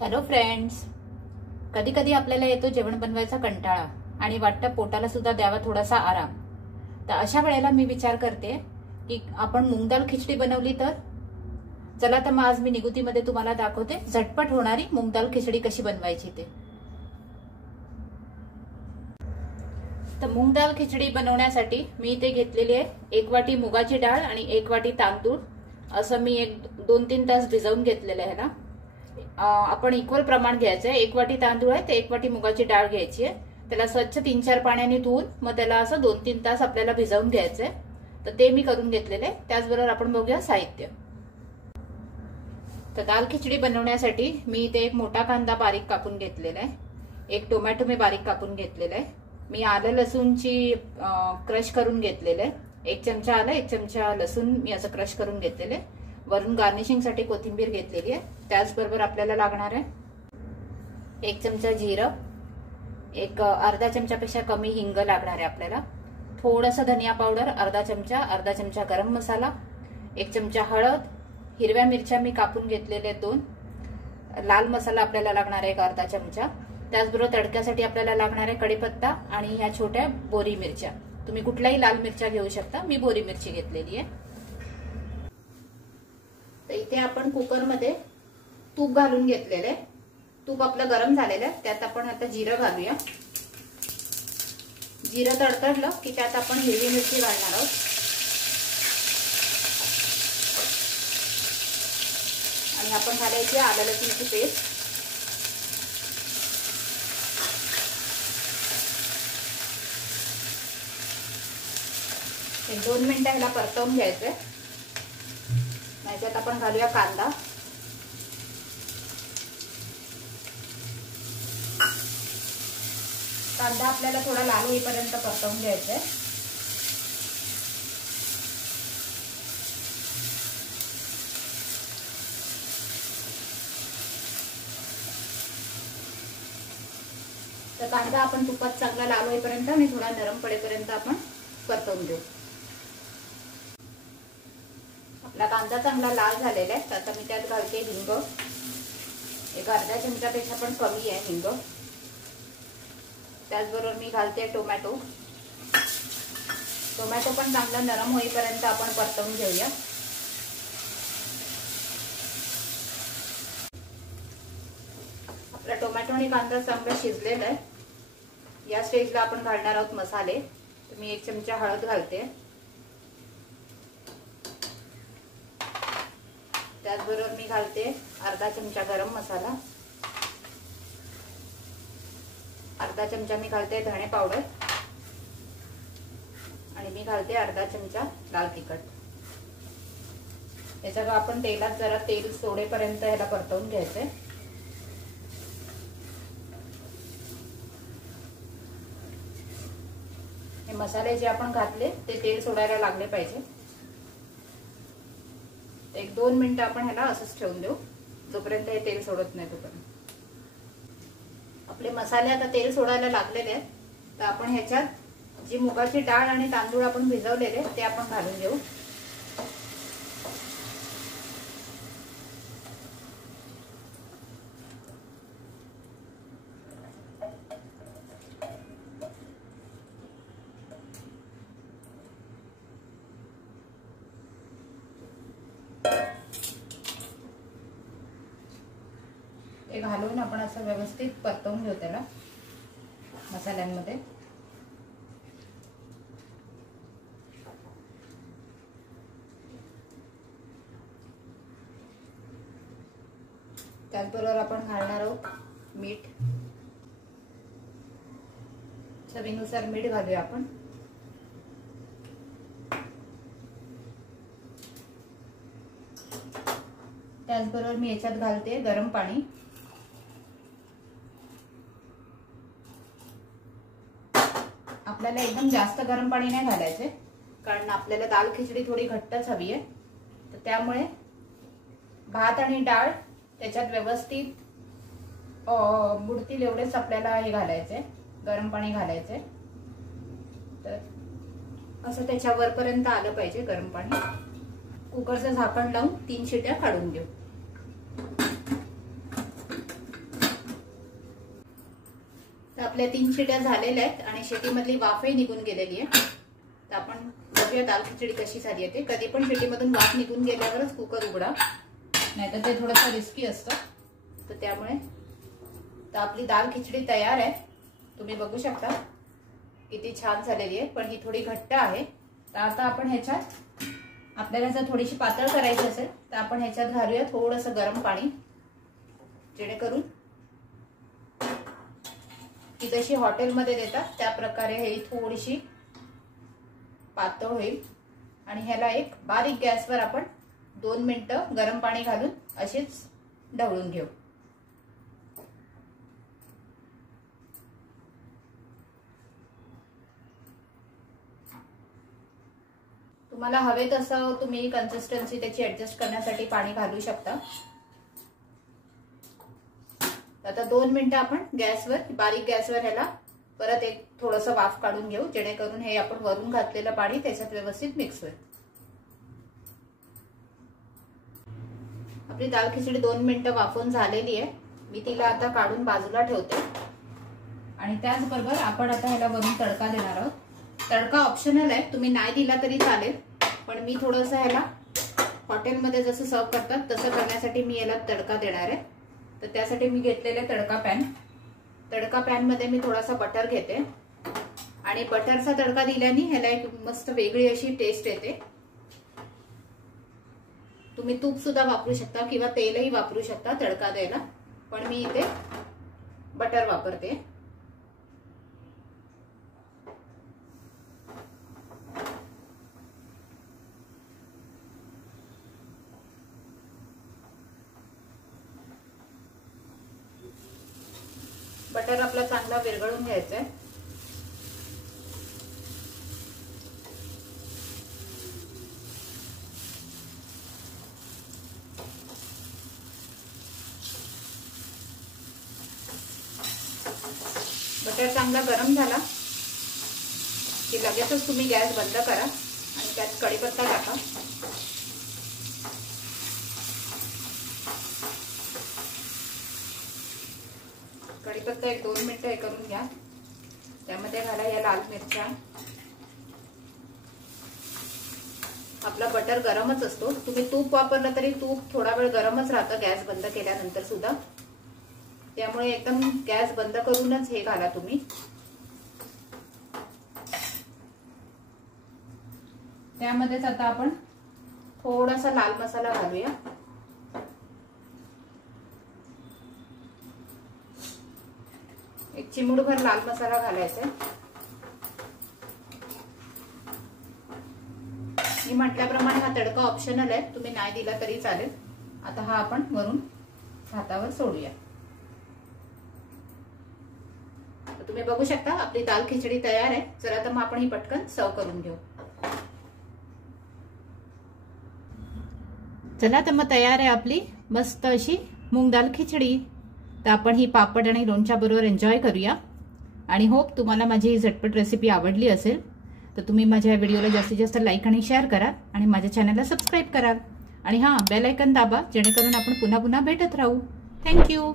Hello friends, कधी कधी आपल्याला येतो जेवण बनवायचा कंटाळा आणि वाटतं पोटाला सुद्धा द्यावा थोडासा आराम। तर अशा वेळेला मी विचार करते की आपण मूग दाल खिचडी बनवली तर चला। तर मग आज मी निगुतीमध्ये तुम्हाला दाखवते झटपट होणारी मूग दाल खिचडी कशी बनवायची ते। तर मूग दाल खिचडी बनवण्यासाठी मी इथे घेतलेली आहे 1 वाटी मुगाची डाळ आणि 1 वाटी तांदूळ। असं मी 2-3 तास भिजवून घेतलेलं आहे ना। आपण इक्वल प्रमाण घ्यायचं आहे। 1 वाटी तांदूळ आहे ते 1 वाटी मुगाची डाळ घ्यायची आहे। त्याला स्वच्छ 3-4 पाण्याने धुवून मग त्याला असं 2-3 तास आपल्याला भिजवून घ्यायचं आहे। तर ते मी करून घेतलेले आहे। त्याचबरोबर आपण बघूया साहित्य। तर दाल खिचडी बनवण्यासाठी मी इथे एक मोठा कांदा बारीक कापून घेतलेला आहे, एक टोमॅटो मी बारीक कापून घेतलेला आहे, मी आलं लसूणची क्रश करून घेतलेलं आहे, 1 चमचा आलं 1 चमचा लसूण मी असं क्रश करून घेतलेलं आहे। वरून गार्निशिंग साठी कोथिंबीर घेतलेली आहे। त्याचबरोबर आपल्याला लागणार आहे 1 चमचा जिरं, एक अर्धा चमचापेक्षा कमी हिंग लागणार आहे आपल्याला, थोडंसं धनिया पावडर अर्धा चमचा गरम मसाला, 1 चमचा हळद, हिरव्या मिरच्या मी कापून घेतलेल्या 2, लाल मसाला आपल्याला लागणार आहे 1 अर्धा चमचा। त्याचबरोबर तडक्यासाठी आपल्याला लागणार आहे कढीपत्ता आणि ह्या छोट्या बोरी मिरच्या। तुम्ही कुठल्याही लाल मिरच्या घेऊ शकता, मी बोरी मिरची घेतलेली आहे। तर इथे आपण कुकरमध्ये तूप घालून घेतलेलं आहे। तूप आपलं गरम झालेलं आहे, त्यात आपण आता जिरं घालूया। जिरं तडतडलं की त्यात आपण हिरवी मिरची घालणार आहोत आणि आपण घालायची आलं लसूणची पेस्ट। एक 2 मिनिटं ह्याला परतवून घ्यायचंय। याच्यात आपण घालूया कांदा, कांदा आपल्याला थोडा लाल होईपर्यंत परतवून घ्यायचा आहे। तर कांदा आपण तुपात चांगला लाल होईपर्यंत आणि थोडा नरम पडेपर्यंत आपण परतवून घेऊ। आपला कांदा चांगला लाल झालेला आहे, तर आता मी त्यात घालते हिंग, एक अर्धा चमचापेक्षा पण कमी आहे हिंग। त्याचबरोबर मी घालते टोमॅटो, टोमॅटो पण चांगला नरम होईपर्यंत आपण परतवून घेऊया। आपला टोमॅटो आणि कांदा चांगला शिजलेला आहे। या स्टेजला आपण घालणार आहोत मसाले। तर मी 1 चमचा हळद घालते, त्याचबरोबर मी घालते अर्धा चमचा गरम मसाला, अर्धा चमचा मी घालते धणे पावडर आणि मी घालते अर्धा चमचा लाल तिखट। याच्यावर आपण तेलात जरा तेल सोडेपर्यंत याला परतवून घ्यायचंय। हे मसाले जे आपण घातले ते तेल सोडायला लागले पाहिजे। 1-2 मिनिटं आपण ह्याला असंच ठेवून देऊ, जोपर्यंत हे तेल सोडत नाही तोपर्यंत। आपले मसाले आता तेल सोडायला लागलेले आहेत, तर आपण ह्याच्यात जी मुगाची डाळ आणि तांदूळ आपण भिजवलेले ते आपण घालून घेऊ। ते घालून आपण असं व्यवस्थित परतवून घेऊ त्याला मसाल्यांमध्ये। त्याचबरोबर आपण घालणार आहोत मीठ, चवीनुसार मीठ घालूया आपण। त्याचबरोबर मी याच्यात घालते गरम पाणी, आपल्याला एकदम जास्त गरम पाणी नाही घालायचे, कारण आपल्याला दाल खिचडी थोडी घट्टच हवी आहे। तर त्यामुळे भात आणि डाळ त्याच्यात व्यवस्थित बुडतील एवढेच आपल्याला हे घालायचे, गरम पाणी घालायचे। तर असं त्याच्या वरपर्यंत आलं पाहिजे गरम पाणी। कुकरचं झाकण लावून 3 शिट्या काढून घेऊ। तर आपल्या 3 शिट्या झालेल्या आहेत आणि शिटीमधली वाफही निघून गेलेली आहे। तर आपण बघूया दाल खिचडी कशी झाली आहे ते। कधी पण शिटीमधून वाफ निघून गेल्यावरच कुकर उघडा, नाहीतर ते थोडंसं रिस्की असतं। तर त्यामुळे तर आपली दाल खिचडी तयार आहे। तुम्ही बघू शकता किती छान झालेली आहे, पण ही थोडी घट्ट आहे। तर आता आपण ह्याच्यात आपल्याला जर थोडीशी पातळ करायची असेल तर आपण ह्याच्यात घालूया थोडंसं गरम पाणी, जेणेकरून की जशी हॉटेलमध्ये देतात त्या प्रकारे हे थोडीशी पातळ होईल। आणि ह्याला एक बारीक गॅसवर आपण 2 मिनिटं गरम पाणी घालून अशीच ढवळून घेऊ। तुम्हाला हवे तसं तुम्ही कन्सिस्टन्सी त्याची ऍडजस्ट करण्यासाठी पाणी घालू शकता। आता 2 मिनिटं आपण गॅसवर बारीक गॅसवर ह्याला परत एक थोडंसं वाफ काढून घेऊ, जेणेकरून हे आपण वरून घातलेलं पाणी त्याच्यात व्यवस्थित मिक्स होईल। आपली दाल खिचडी 2 मिनिटं वाफून झालेली आहे। मी तिला आता काढून बाजूला ठेवते आणि त्याचबरोबर आपण आता ह्याला वरून तडका देणार आहोत। तडका ऑप्शनल आहे, तुम्ही नाही दिला तरी चालेल, पण मी थोडंसं ह्याला हॉटेलमध्ये जसं सर्व करतात तसं करण्यासाठी मी याला तडका देणार आहे। तर त्यासाठी मी घेतलेले तडका पॅन मध्ये मी थोडासा बटर घेते आणि बटरचा तडका दिल्याने ह्याला एक मस्त वेगळी अशी टेस्ट येते। तुम्ही तूप सुद्धा वापरू शकता किंवा तेलही वापरू शकता तडका द्यायला, पण मी इथे बटर वापरते। बटर आपला चांगला विरघळून घ्यायचा आहे। बटर चांगला गरम झाला की लगेचच तुम्ही गॅस बंद करा आणि त्यात कढीपत्ता टाका। कढीपत्ता एक 2 मिनिटं हे करून घ्या। त्यामध्ये घाला या लाल मिरच्या। आपला बटर गरमच असतो, तुम्ही तूप वापरलं तरी तूप थोडा वेळ गरमच राहतं गॅस बंद केल्यानंतर सुद्धा, त्यामुळे एकदम गॅस बंद करूनच हे घाला तुम्ही। त्यामध्येच आता आपण थोडासा लाल मसाला घालूया। एक चिमूटभर लाल मसाला घालायचा आहे। मी म्हटल्याप्रमाणे हा तडका ऑप्शनल आहे, तुम्ही नाही दिला तरी चालेल। आता हा आपण वरून भातावर सोडूया। तुम्ही बघू शकता आपली दाल खिचडी तयार आहे। चला तर मग आपण ही पटकन सर्व करून घेऊ। चला तर मग तयार आहे आपली मस्त अशी मूग दाल खिचडी। तर आपण ही पापड आणि लोणच्या बरोबर एन्जॉय करूया आणि होप तुम्हाला माझी ही झटपट रेसिपी आवडली असेल। तर तुम्ही माझ्या व्हिडिओला जास्तीत जास्त लाईक आणि शेअर करा आणि माझ्या चॅनलला सबस्क्राईब करा आणि हां बेल आयकॉन दाबा, जेणेकरून आपण पुन्हा पुन्हा भेटत राहू। थँक्यू।